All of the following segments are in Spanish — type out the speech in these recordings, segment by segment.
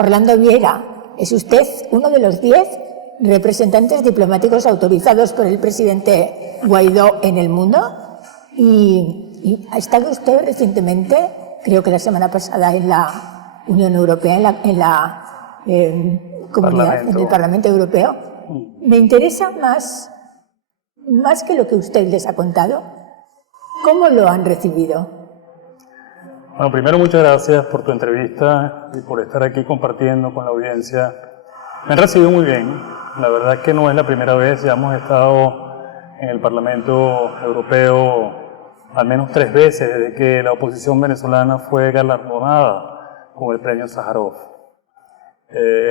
Orlando Viera, es usted uno de los 10 representantes diplomáticos autorizados por el presidente Guaidó en el mundo y ha estado usted recientemente, creo que la semana pasada, en la Unión Europea, en la comunidad, en el Parlamento Europeo. Me interesa más que lo que usted les ha contado, ¿cómo lo han recibido? Bueno, primero muchas gracias por tu entrevista y por estar aquí compartiendo con la audiencia. Me han recibido muy bien. La verdad es que no es la primera vez, ya hemos estado en el Parlamento Europeo al menos 3 veces desde que la oposición venezolana fue galardonada con el premio Sájarov.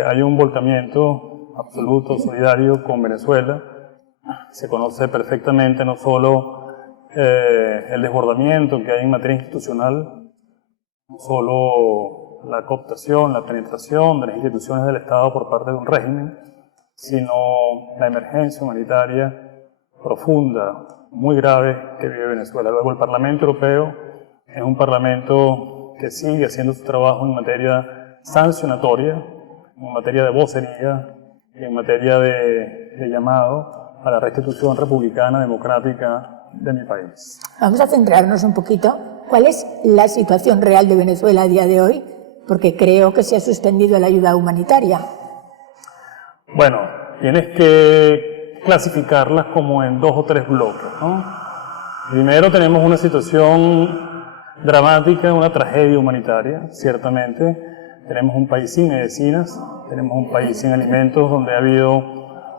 Hay un volcamiento absoluto, solidario con Venezuela. Se conoce perfectamente no solo el desbordamiento que hay en materia institucional, no solo la cooptación, la penetración de las instituciones del Estado por parte de un régimen, sino la emergencia humanitaria profunda, muy grave que vive Venezuela. Luego el Parlamento Europeo es un parlamento que sigue haciendo su trabajo en materia sancionatoria, en materia de vocería y en materia de llamado a la restitución republicana democrática de mi país. Vamos a centrarnos un poquito. ¿Cuál es la situación real de Venezuela a día de hoy? Porque creo que se ha suspendido la ayuda humanitaria. Bueno, tienes que clasificarlas como en 2 o 3 bloques, ¿no? Primero tenemos una situación dramática, una tragedia humanitaria, ciertamente. Tenemos un país sin medicinas, tenemos un país sin alimentos, donde ha habido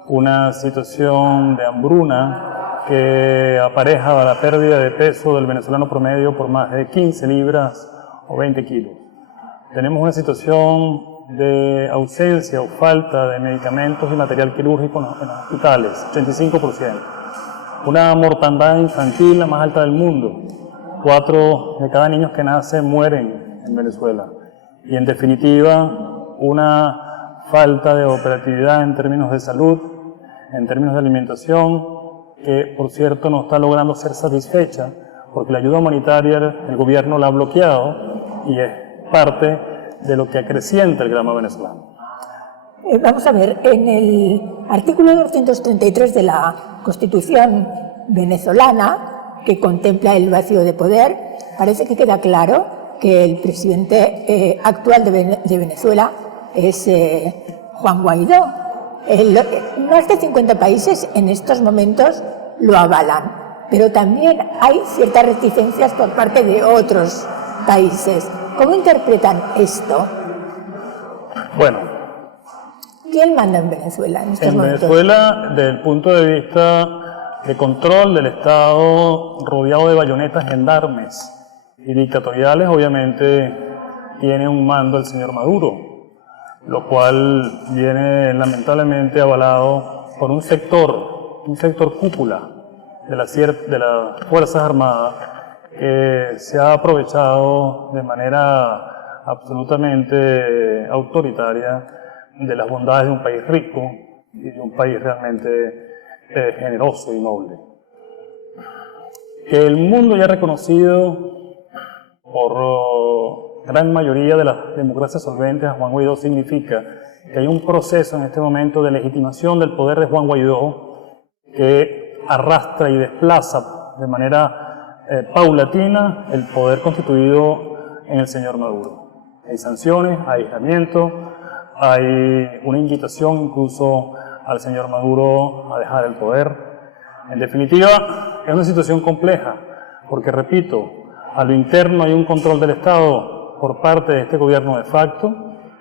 una situación de hambruna que apareja la pérdida de peso del venezolano promedio por más de 15 libras o 20 kilos. Tenemos una situación de ausencia o falta de medicamentos y material quirúrgico en los hospitales, 85%. Una mortandad infantil la más alta del mundo. 4 de cada niño que nace mueren en Venezuela. Y en definitiva, una falta de operatividad en términos de salud, en términos de alimentación, que por cierto no está logrando ser satisfecha, porque la ayuda humanitaria el gobierno la ha bloqueado y es parte de lo que acrecienta el drama venezolano. Vamos a ver, en el artículo 233 de la Constitución venezolana, que contempla el vacío de poder, parece que queda claro que el presidente actual de Venezuela es Juan Guaidó. Más de 50 países en estos momentos lo avalan, pero también hay ciertas reticencias por parte de otros países. ¿Cómo interpretan esto? Bueno, ¿quién manda en Venezuela en estos momentos? En Venezuela, desde el punto de vista de control del Estado rodeado de bayonetas, gendarmes y dictatoriales, obviamente tiene un mando el señor Maduro, lo cual viene lamentablemente avalado por un sector cúpula de las Fuerzas Armadas que se ha aprovechado de manera absolutamente autoritaria de las bondades de un país rico y de un país realmente generoso y noble. Que el mundo ya ha reconocido por gran mayoría de las democracias solventes a Juan Guaidó significa que hay un proceso en este momento de legitimación del poder de Juan Guaidó que arrastra y desplaza de manera paulatina el poder constituido en el señor Maduro. Hay sanciones, hay aislamiento, hay una invitación incluso al señor Maduro a dejar el poder. En definitiva, es una situación compleja, porque repito, a lo interno hay un control del Estado por parte de este gobierno de facto,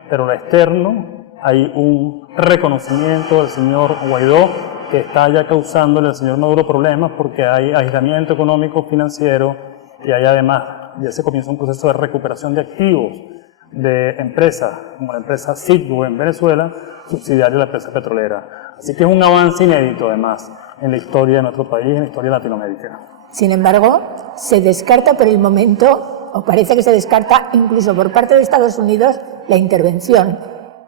pero a lo externo hay un reconocimiento del señor Guaidó que está ya causándole al señor Maduro problemas porque hay aislamiento económico, financiero y hay además, ya se comienza un proceso de recuperación de activos de empresas, como la empresa Citgo en Venezuela, subsidiaria de la empresa petrolera. Así que es un avance inédito además en la historia de nuestro país, en la historia de Latinoamérica. Sin embargo, se descarta por el momento, o parece que se descarta incluso por parte de Estados Unidos, la intervención.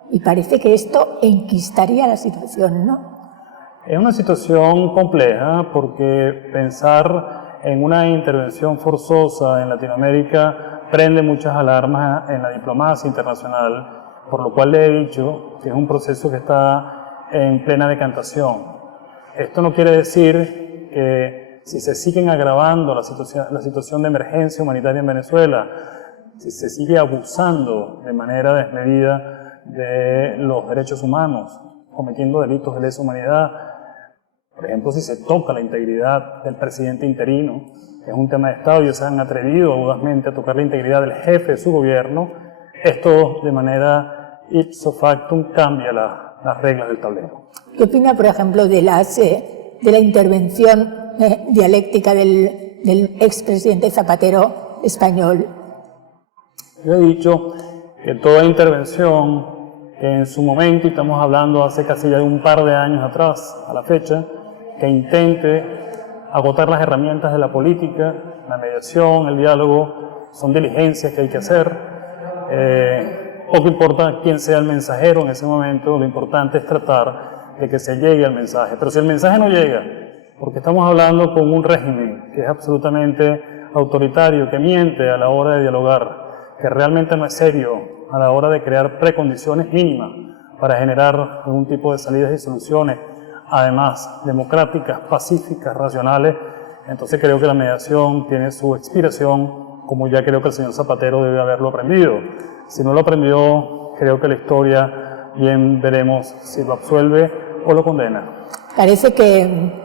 Y parece que esto enquistaría la situación, ¿no? Es una situación compleja porque pensar en una intervención forzosa en Latinoamérica prende muchas alarmas en la diplomacia internacional, por lo cual le he dicho que es un proceso que está en plena decantación. Esto no quiere decir que si se siguen agravando la situación de emergencia humanitaria en Venezuela, si se sigue abusando de manera desmedida de los derechos humanos, cometiendo delitos de lesa humanidad, por ejemplo, si se toca la integridad del presidente interino, que es un tema de Estado, y se han atrevido audazmente a tocar la integridad del jefe de su gobierno, esto de manera ipso factum cambia las reglas del tablero. ¿Qué opina, por ejemplo, de la intervención dialéctica del expresidente Zapatero español? Yo he dicho que toda intervención que en su momento, y estamos hablando hace casi ya un par de años atrás, a la fecha, que intente agotar las herramientas de la política, la mediación, el diálogo, son diligencias que hay que hacer. Poco importa quién sea el mensajero en ese momento, lo importante es tratar de que se llegue al mensaje. Pero si el mensaje no llega, porque estamos hablando con un régimen que es absolutamente autoritario, que miente a la hora de dialogar, que realmente no es serio a la hora de crear precondiciones mínimas para generar algún tipo de salidas y soluciones, además democráticas, pacíficas, racionales, entonces creo que la mediación tiene su expiración, como ya creo que el señor Zapatero debe haberlo aprendido. Si no lo aprendió, creo que la historia bien veremos si lo absuelve o lo condena. Parece que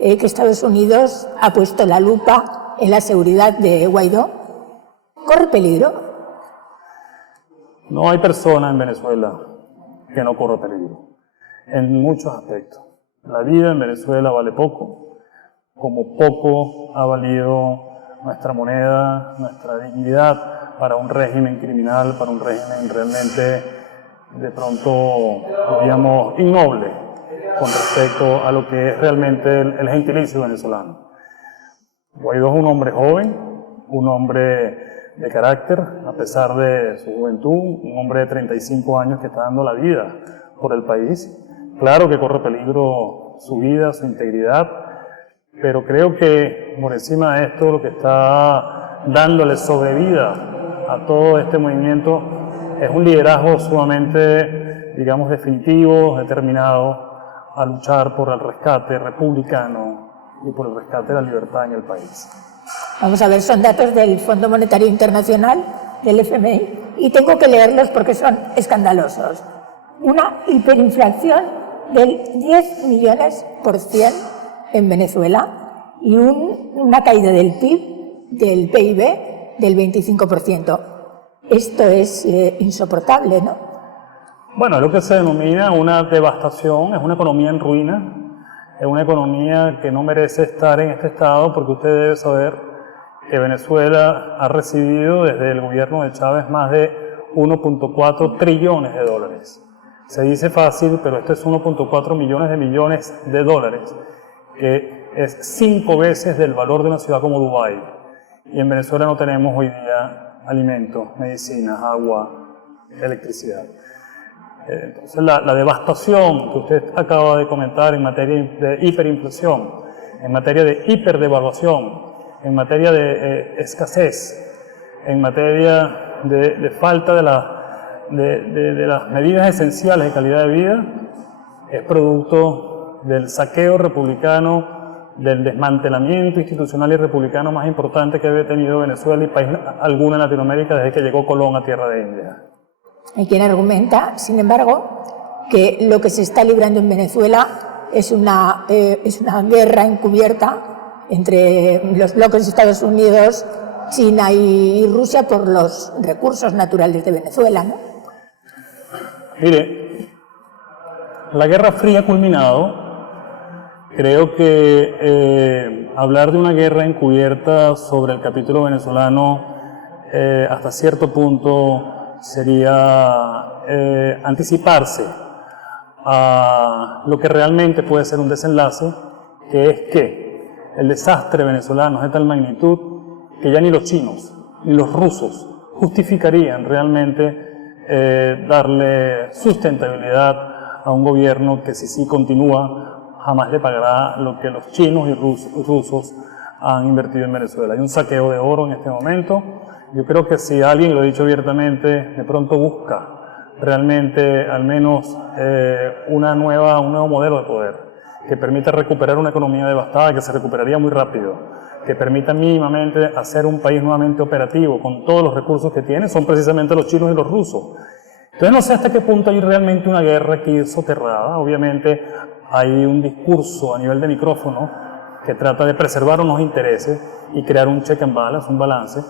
Estados Unidos ha puesto la lupa en la seguridad de Guaidó. ¿Corre peligro? No hay persona en Venezuela que no corra peligro, en muchos aspectos. La vida en Venezuela vale poco, como poco ha valido nuestra moneda, nuestra dignidad para un régimen criminal, para un régimen realmente de pronto, digamos, innoble con respecto a lo que es realmente el gentilicio venezolano. Guaidó es un hombre joven, un hombre de carácter, a pesar de su juventud, un hombre de 35 años que está dando la vida por el país. Claro que corre peligro su vida, su integridad, pero creo que por encima de esto lo que está dándole sobrevida a todo este movimiento es un liderazgo sumamente, digamos, definitivo, determinado a luchar por el rescate republicano y por el rescate de la libertad en el país. Vamos a ver, son datos del Fondo Monetario Internacional, del FMI, y tengo que leerlos porque son escandalosos. Una hiperinflación del 10 millones % en Venezuela y una caída del PIB del 25%. Esto es insoportable, ¿no? Bueno, es lo que se denomina una devastación, es una economía en ruina, es una economía que no merece estar en este estado, porque usted debe saber que Venezuela ha recibido desde el gobierno de Chávez más de 1.4 trillones de dólares. Se dice fácil, pero esto es 1.4 millones de dólares, que es 5 veces del valor de una ciudad como Dubái. Y en Venezuela no tenemos hoy día alimentos, medicinas, agua, electricidad. Entonces la devastación que usted acaba de comentar en materia de hiperinflación, en materia de hiperdevaluación, en materia de escasez, en materia de falta de las medidas esenciales de calidad de vida, es producto del saqueo republicano, del desmantelamiento institucional y republicano más importante que había tenido Venezuela y país alguno en Latinoamérica desde que llegó Colón a tierra de India. Hay quien argumenta, sin embargo, que lo que se está librando en Venezuela es una guerra encubierta entre los bloques de Estados Unidos, China y Rusia por los recursos naturales de Venezuela, ¿no? Mire, la Guerra Fría ha culminado. Creo que hablar de una guerra encubierta sobre el capítulo venezolano hasta cierto punto sería anticiparse a lo que realmente puede ser un desenlace, que es que el desastre venezolano es de tal magnitud que ya ni los chinos ni los rusos justificarían realmente darle sustentabilidad a un gobierno que, si sí continúa, jamás le pagará lo que los chinos y rusos han invertido en Venezuela. Hay un saqueo de oro en este momento. Yo creo que si alguien, lo he dicho abiertamente, de pronto busca realmente al menos un nuevo modelo de poder que permita recuperar una economía devastada que se recuperaría muy rápido, que permita mínimamente hacer un país nuevamente operativo con todos los recursos que tiene, son precisamente los chinos y los rusos. Entonces no sé hasta qué punto hay realmente una guerra aquí soterrada. Obviamente hay un discurso a nivel de micrófono que trata de preservar unos intereses y crear un check and balance, un balance,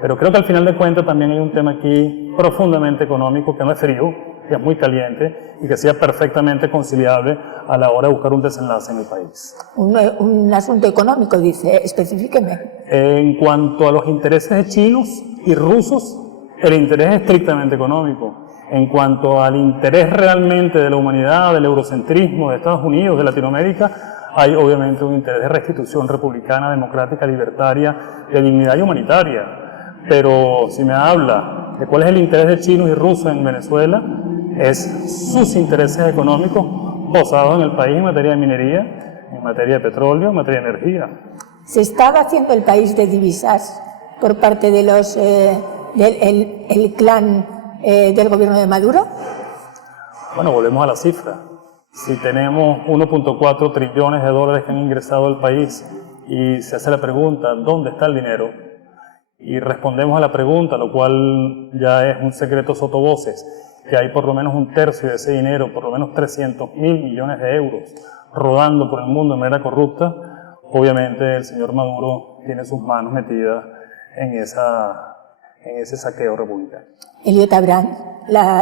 pero creo que al final de cuentas también hay un tema aquí profundamente económico que no es frío, que es muy caliente y que sea perfectamente conciliable a la hora de buscar un desenlace en el país. Un asunto económico, dice, especifíqueme. En cuanto a los intereses de chinos y rusos, el interés es estrictamente económico. En cuanto al interés realmente de la humanidad, del eurocentrismo, de Estados Unidos, de Latinoamérica, hay obviamente un interés de restitución republicana, democrática, libertaria, de dignidad y humanitaria. Pero si me habla de cuál es el interés de chinos y rusos en Venezuela, es sus intereses económicos basados en el país en materia de minería, en materia de petróleo, en materia de energía. ¿Se está vaciando el país de divisas por parte de los el clan del gobierno de Maduro? Bueno, volvemos a la cifra. Si tenemos 1.4 trillones de dólares que han ingresado al país y se hace la pregunta, ¿dónde está el dinero? Y respondemos a la pregunta, lo cual ya es un secreto sotovoces, que hay por lo menos un tercio de ese dinero, por lo menos 300.000 millones de euros, rodando por el mundo de manera corrupta. Obviamente el señor Maduro tiene sus manos metidas en ese saqueo republicano. Eliot Abrams,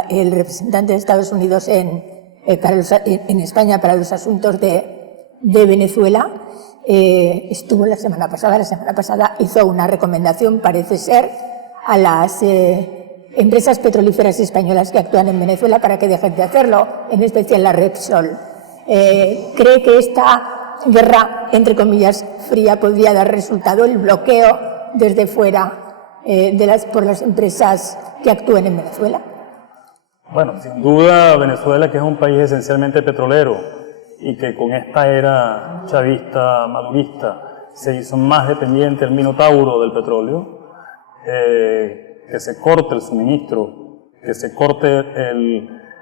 el representante de Estados Unidos en España para los asuntos de Venezuela, estuvo la semana pasada hizo una recomendación, parece ser, a las empresas petrolíferas españolas que actúan en Venezuela para que dejen de hacerlo, en especial la Repsol. ¿Cree que esta guerra, entre comillas, fría podría dar resultado, el bloqueo desde fuera por las empresas que actúen en Venezuela? Bueno, sin duda Venezuela, que es un país esencialmente petrolero y que con esta era chavista, madurista, se hizo más dependiente del minotauro del petróleo, que se corte el suministro, que se corte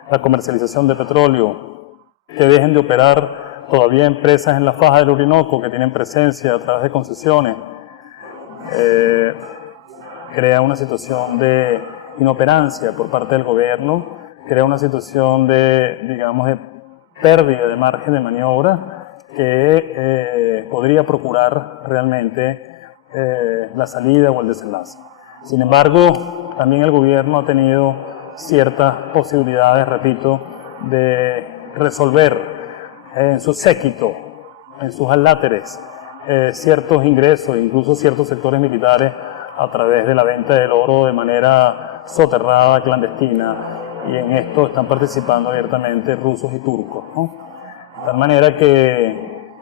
la comercialización de petróleo, que dejen de operar todavía empresas en la faja del Orinoco que tienen presencia a través de concesiones, crea una situación de inoperancia por parte del gobierno, crea una situación de, digamos, de pérdida de margen de maniobra que podría procurar realmente la salida o el desenlace. Sin embargo, también el gobierno ha tenido ciertas posibilidades, repito, de resolver en su séquito, en sus aláteres, ciertos ingresos, incluso ciertos sectores militares, a través de la venta del oro de manera soterrada, clandestina, y en esto están participando abiertamente rusos y turcos, ¿no? De tal manera que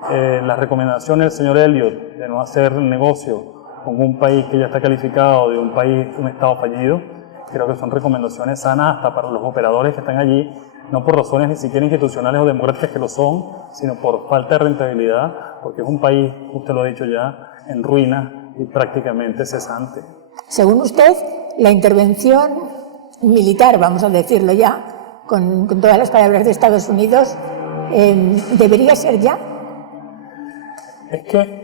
las recomendaciones del señor Eliot de no hacer negocio con un país que ya está calificado de un estado fallido, creo que son recomendaciones sanas hasta para los operadores que están allí, no por razones ni siquiera institucionales o democráticas que lo son, sino por falta de rentabilidad, porque es un país, usted lo ha dicho ya, en ruina y prácticamente cesante. Según usted, la intervención militar, vamos a decirlo ya, con todas las palabras de Estados Unidos, ¿debería ser ya? Es que,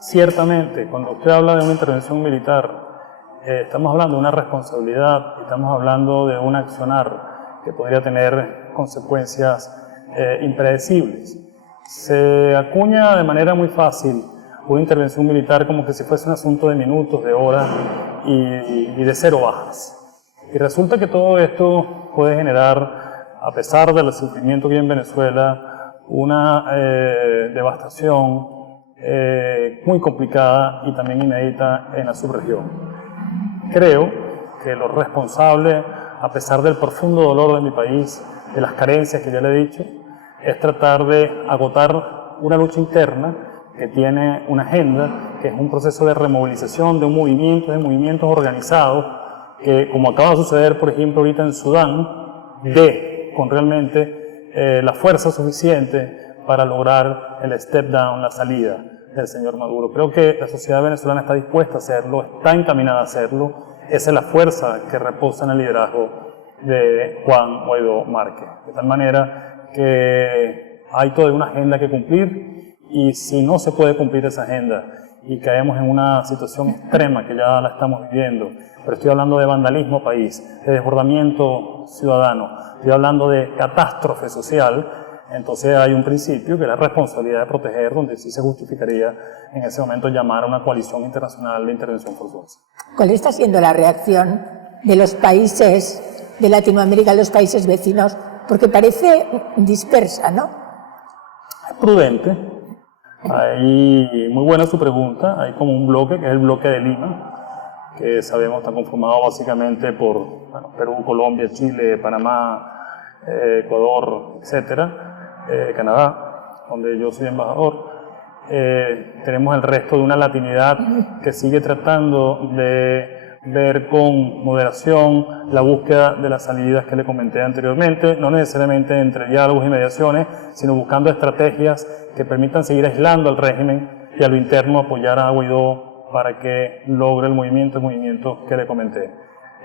ciertamente, cuando usted habla de una intervención militar, estamos hablando de una responsabilidad, estamos hablando de un accionar que podría tener consecuencias impredecibles. Se acuña de manera muy fácil una intervención militar como que si fuese un asunto de minutos, de horas y de cero bajas. Y resulta que todo esto puede generar, a pesar del sufrimiento que hay en Venezuela, una devastación muy complicada y también inédita en la subregión. Creo que lo responsable, a pesar del profundo dolor de mi país, de las carencias que ya le he dicho, es tratar de agotar una lucha interna que tiene una agenda, que es un proceso de removilización de movimientos organizados, que como acaba de suceder, por ejemplo, ahorita en Sudán, con realmente la fuerza suficiente para lograr el step down, la salida del señor Maduro. Creo que la sociedad venezolana está dispuesta a hacerlo, está encaminada a hacerlo. Esa es la fuerza que reposa en el liderazgo de Juan Guaidó Márquez. De tal manera que hay toda una agenda que cumplir, y si no se puede cumplir esa agenda y caemos en una situación extrema que ya la estamos viviendo, pero estoy hablando de vandalismo país, de desbordamiento ciudadano, estoy hablando de catástrofe social, entonces hay un principio que es la responsabilidad de proteger, donde sí se justificaría en ese momento llamar a una coalición internacional de intervención forzosa. ¿Cuál está siendo la reacción de los países de Latinoamérica, los países vecinos? Porque parece dispersa, ¿no? Prudente. Hay, muy buena su pregunta. Hay como un bloque, que es el bloque de Lima, que sabemos está conformado básicamente por Perú, Colombia, Chile, Panamá, Ecuador, etcétera, Canadá, donde yo soy embajador. Tenemos el resto de una latinidad que sigue tratando de ver con moderación la búsqueda de las salidas que le comenté anteriormente, no necesariamente entre diálogos y mediaciones, sino buscando estrategias que permitan seguir aislando al régimen y a lo interno apoyar a Guaidó para que logre el movimiento que le comenté.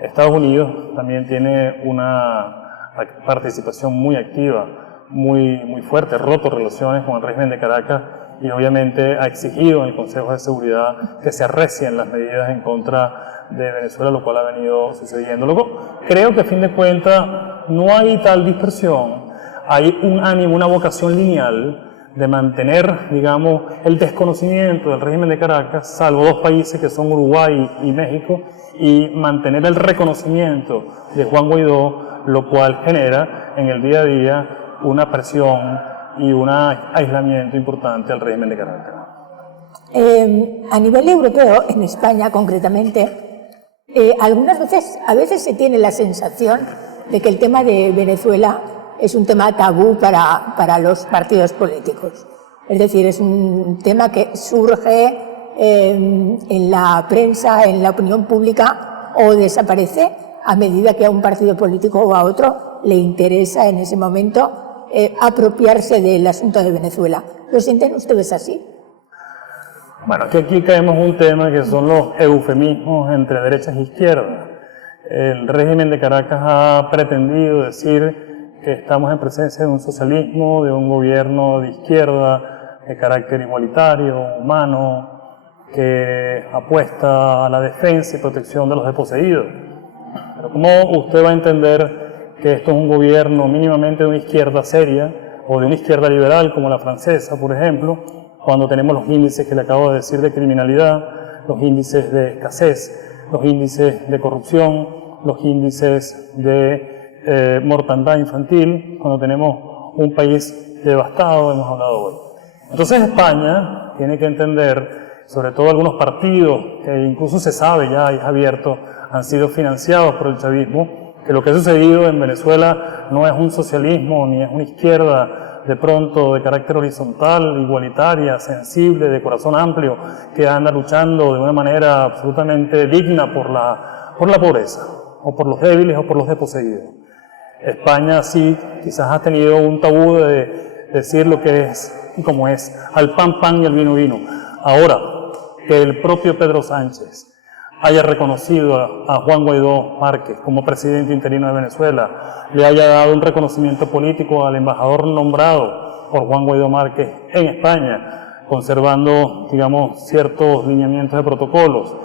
Estados Unidos también tiene una participación muy activa, muy fuerte, roto relaciones con el régimen de Caracas, y obviamente ha exigido en el Consejo de Seguridad que se arrecien las medidas en contra de Venezuela, lo cual ha venido sucediendo. Luego, creo que a fin de cuentas no hay tal dispersión, hay un ánimo, una vocación lineal de mantener, digamos, el desconocimiento del régimen de Caracas, salvo dos países que son Uruguay y México, y mantener el reconocimiento de Juan Guaidó, lo cual genera en el día a día una presión y un aislamiento importante al régimen de Caracas. A nivel europeo, en España concretamente, a veces se tiene la sensación de que el tema de Venezuela es un tema tabú para los partidos políticos. Es decir, es un tema que surge en la prensa, en la opinión pública, o desaparece a medida que a un partido político o a otro le interesa en ese momento apropiarse del asunto de Venezuela. ¿Lo sienten ustedes así? Bueno, que aquí caemos en un tema que son los eufemismos entre derechas e izquierdas. El régimen de Caracas ha pretendido decir que estamos en presencia de un socialismo, de un gobierno de izquierda, de carácter igualitario, humano, que apuesta a la defensa y protección de los desposeídos. Pero ¿cómo usted va a entender que esto es un gobierno mínimamente de una izquierda seria o de una izquierda liberal como la francesa, por ejemplo, cuando tenemos los índices que le acabo de decir de criminalidad, los índices de escasez, los índices de corrupción, los índices de mortandad infantil, cuando tenemos un país devastado, hemos hablado hoy? Entonces España tiene que entender, sobre todo algunos partidos que incluso se sabe ya, es abierto, han sido financiados por el chavismo, que lo que ha sucedido en Venezuela no es un socialismo ni es una izquierda de pronto de carácter horizontal, igualitaria, sensible, de corazón amplio, que anda luchando de una manera absolutamente digna por la pobreza, o por los débiles o por los desposeídos. España sí quizás ha tenido un tabú de decir lo que es y como es, al pan pan y al vino vino. Ahora, que el propio Pedro Sánchez haya reconocido a Juan Guaidó Márquez como presidente interino de Venezuela, le haya dado un reconocimiento político al embajador nombrado por Juan Guaidó Márquez en España, conservando, digamos, ciertos lineamientos de protocolos,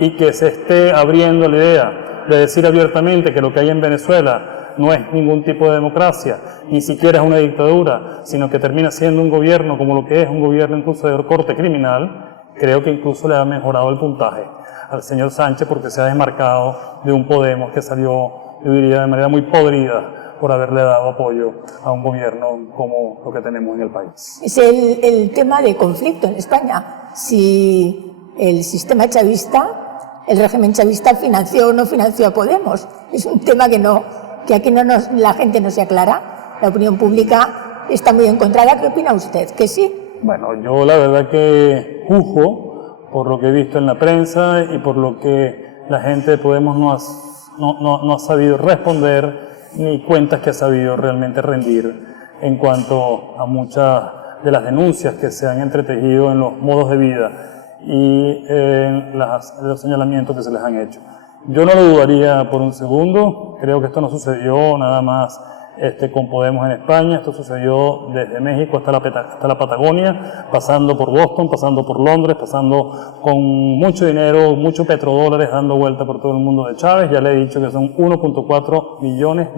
y que se esté abriendo la idea de decir abiertamente que lo que hay en Venezuela no es ningún tipo de democracia, ni siquiera es una dictadura, sino que termina siendo un gobierno como lo que es un gobierno incluso de corte criminal, creo que incluso le ha mejorado el puntaje al señor Sánchez, porque se ha desmarcado de un Podemos que salió, yo diría, de manera muy podrida por haberle dado apoyo a un gobierno como lo que tenemos en el país. Es el tema de conflicto en España. Si el sistema chavista, el régimen chavista financió o no financió a Podemos. Es un tema que aquí la gente no se aclara. La opinión pública está muy encontrada. ¿Qué opina usted? ¿Que sí? Bueno, yo la verdad que juzgo, por lo que he visto en la prensa y por lo que la gente de Podemos no ha sabido responder, ni cuentas que ha sabido realmente rendir en cuanto a muchas de las denuncias que se han entretejido en los modos de vida y en los señalamientos que se les han hecho. Yo no lo dudaría por un segundo. Creo que esto no sucedió nada más con Podemos en España. Esto sucedió desde México hasta la Patagonia, pasando por Boston, pasando por Londres, pasando con mucho dinero, muchos petrodólares dando vuelta por todo el mundo de Chávez. Ya le he dicho que son 1.4 millones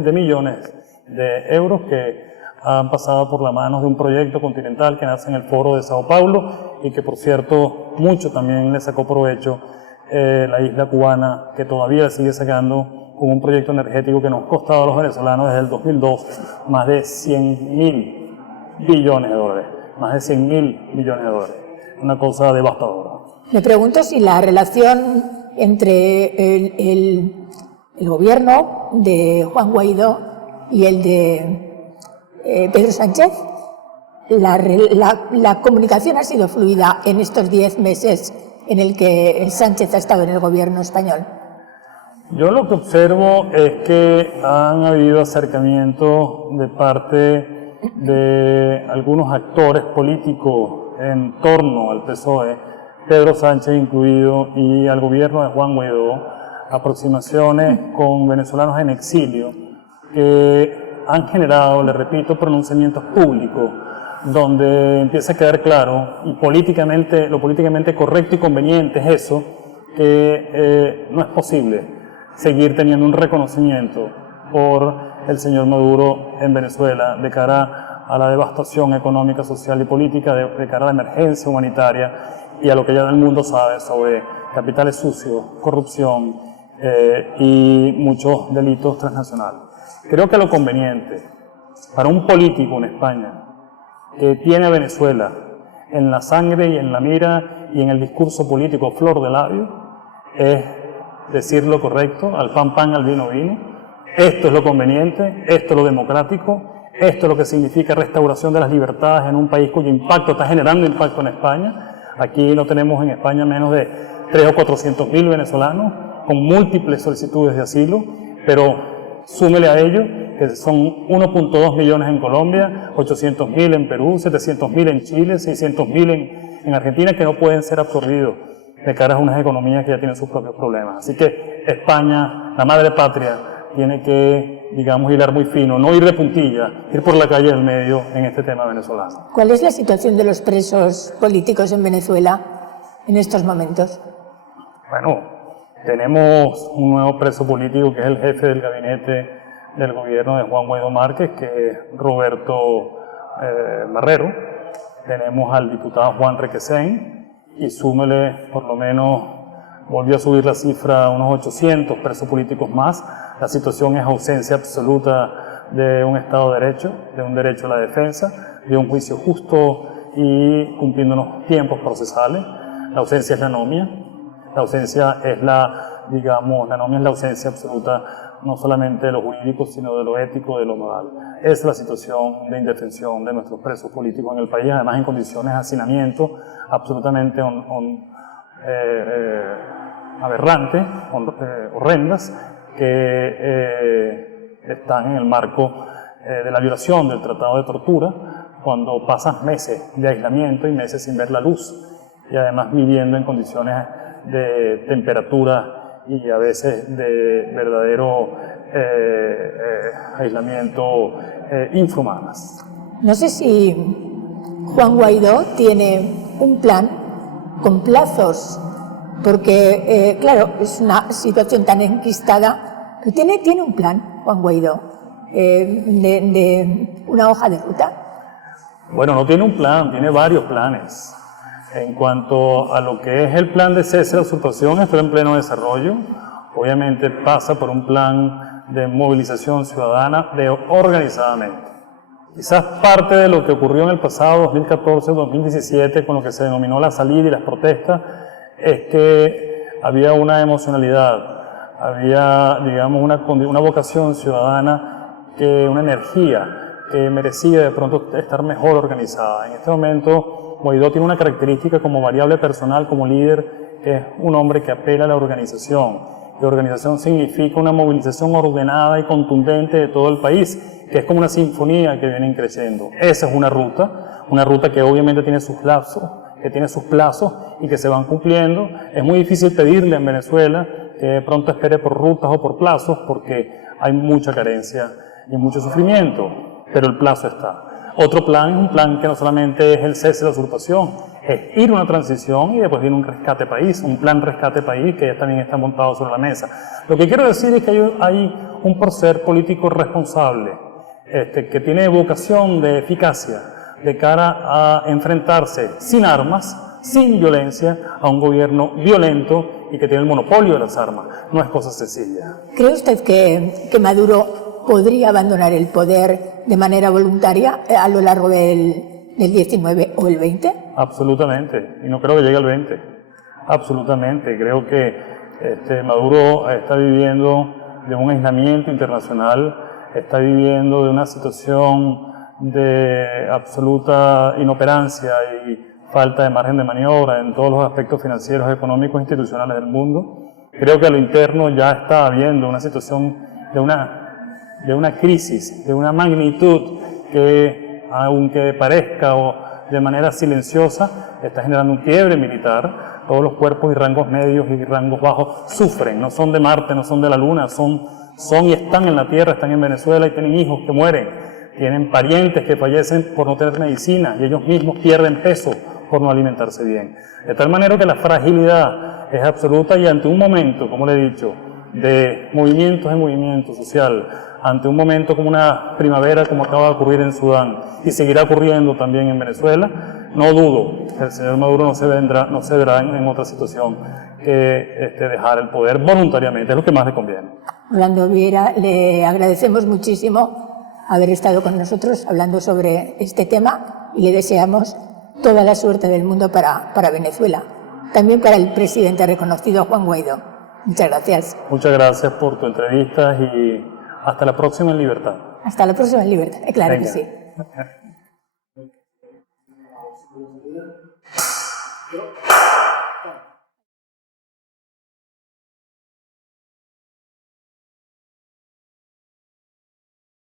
de euros que han pasado por las manos de un proyecto continental que nace en el Foro de Sao Paulo y que, por cierto, mucho también le sacó provecho la isla cubana, que todavía sigue sacando con un proyecto energético que nos ha costado a los venezolanos desde el 2002 más de 100.000 billones de dólares. Más de 100.000 billones de dólares. Una cosa devastadora. Me pregunto si la relación entre el gobierno de Juan Guaidó y el de Pedro Sánchez, la comunicación ha sido fluida en estos 10 meses en el que Sánchez ha estado en el gobierno español. Yo lo que observo es que han habido acercamientos de parte de algunos actores políticos en torno al PSOE, Pedro Sánchez incluido, y al gobierno de Juan Guaidó, aproximaciones con venezolanos en exilio que han generado, le repito, pronunciamientos públicos donde empieza a quedar claro, y lo políticamente correcto y conveniente es eso, que no es posible seguir teniendo un reconocimiento por el señor Maduro en Venezuela de cara a la devastación económica, social y política, de cara a la emergencia humanitaria y a lo que ya el mundo sabe sobre capitales sucios, corrupción y muchos delitos transnacionales. Creo que lo conveniente para un político en España que tiene a Venezuela en la sangre y en la mira y en el discurso político flor de labio es decir lo correcto, al pan pan, al vino vino. Esto es lo conveniente, esto es lo democrático, esto es lo que significa restauración de las libertades en un país cuyo impacto está generando impacto en España. Aquí no tenemos en España menos de 300.000 o 400.000 venezolanos con múltiples solicitudes de asilo, pero súmele a ello que son 1.2 millones en Colombia, 800.000 en Perú, 700.000 en Chile, 600.000 en Argentina, que no pueden ser absorbidos de cara a unas economías que ya tienen sus propios problemas. Así que España, la madre patria, tiene que, digamos, hilar muy fino, no ir de puntilla, ir por la calle del medio en este tema venezolano. ¿Cuál es la situación de los presos políticos en Venezuela en estos momentos? Bueno, tenemos un nuevo preso político que es el jefe del gabinete del gobierno de Juan Guaidó Márquez, que es Roberto Marrero. Tenemos al diputado Juan Requesén, y súmele, por lo menos, volvió a subir la cifra a unos 800 presos políticos más. La situación es ausencia absoluta de un Estado de Derecho, de un derecho a la defensa, de un juicio justo y cumpliendo unos tiempos procesales. La ausencia es la anomia. La ausencia es la anomia es la ausencia absoluta no solamente de lo jurídico, sino de lo ético, de lo moral. Es la situación de indefensión de nuestros presos políticos en el país, además en condiciones de hacinamiento absolutamente aberrantes, horrendas, que están en el marco de la violación del Tratado de Tortura, cuando pasas meses de aislamiento y meses sin ver la luz, y además viviendo en condiciones de temperatura y a veces de verdadero aislamiento infrahumanas. No sé si Juan Guaidó tiene un plan con plazos, porque claro, es una situación tan enquistada, pero tiene un plan Juan Guaidó de una hoja de ruta. Bueno, no tiene un plan, tiene varios planes. En cuanto a lo que es el plan de cese de la usurpación, está en pleno desarrollo. Obviamente pasa por un plan de movilización ciudadana organizadamente. Quizás parte de lo que ocurrió en el pasado 2014-2017 con lo que se denominó la salida y las protestas es que había una emocionalidad, había, digamos, una vocación ciudadana, una energía que merecía de pronto estar mejor organizada. En este momento Guaidó tiene una característica como variable personal, como líder, que es un hombre que apela a la organización. La organización significa una movilización ordenada y contundente de todo el país, que es como una sinfonía que viene creciendo. Esa es una ruta que obviamente tiene sus lapsos, que tiene sus plazos y que se van cumpliendo. Es muy difícil pedirle en Venezuela que de pronto espere por rutas o por plazos, porque hay mucha carencia y mucho sufrimiento, pero el plazo está. Otro plan es un plan que no solamente es el cese de la usurpación, es ir a una transición y después viene un rescate país, un plan rescate país que ya también está montado sobre la mesa. Lo que quiero decir es que hay un prócer político responsable, que tiene vocación de eficacia de cara a enfrentarse sin armas, sin violencia, a un gobierno violento y que tiene el monopolio de las armas. No es cosa sencilla. ¿Cree usted que Maduro podría abandonar el poder de manera voluntaria a lo largo del 19 o el 20? Absolutamente, y no creo que llegue al 20. Absolutamente, creo que Maduro está viviendo de un aislamiento internacional, está viviendo de una situación de absoluta inoperancia y falta de margen de maniobra en todos los aspectos financieros, económicos e institucionales del mundo. Creo que a lo interno ya está habiendo una situación de una crisis, de una magnitud que, aunque parezca o de manera silenciosa, está generando un quiebre militar. Todos los cuerpos y rangos medios y rangos bajos sufren, no son de Marte, no son de la Luna, son y están en la Tierra, están en Venezuela y tienen hijos que mueren, tienen parientes que fallecen por no tener medicina y ellos mismos pierden peso por no alimentarse bien. De tal manera que la fragilidad es absoluta y ante un momento, como le he dicho, de movimientos en movimiento social, ante un momento como una primavera como acaba de ocurrir en Sudán y seguirá ocurriendo también en Venezuela, no dudo que el señor Maduro no se verá en otra situación que dejar el poder voluntariamente, es lo que más le conviene. Orlando Viera, le agradecemos muchísimo haber estado con nosotros hablando sobre este tema y le deseamos toda la suerte del mundo para Venezuela, también para el presidente reconocido Juan Guaidó. Muchas gracias. Muchas gracias por tu entrevista y hasta la próxima en libertad. Hasta la próxima en libertad, claro Venga. que sí.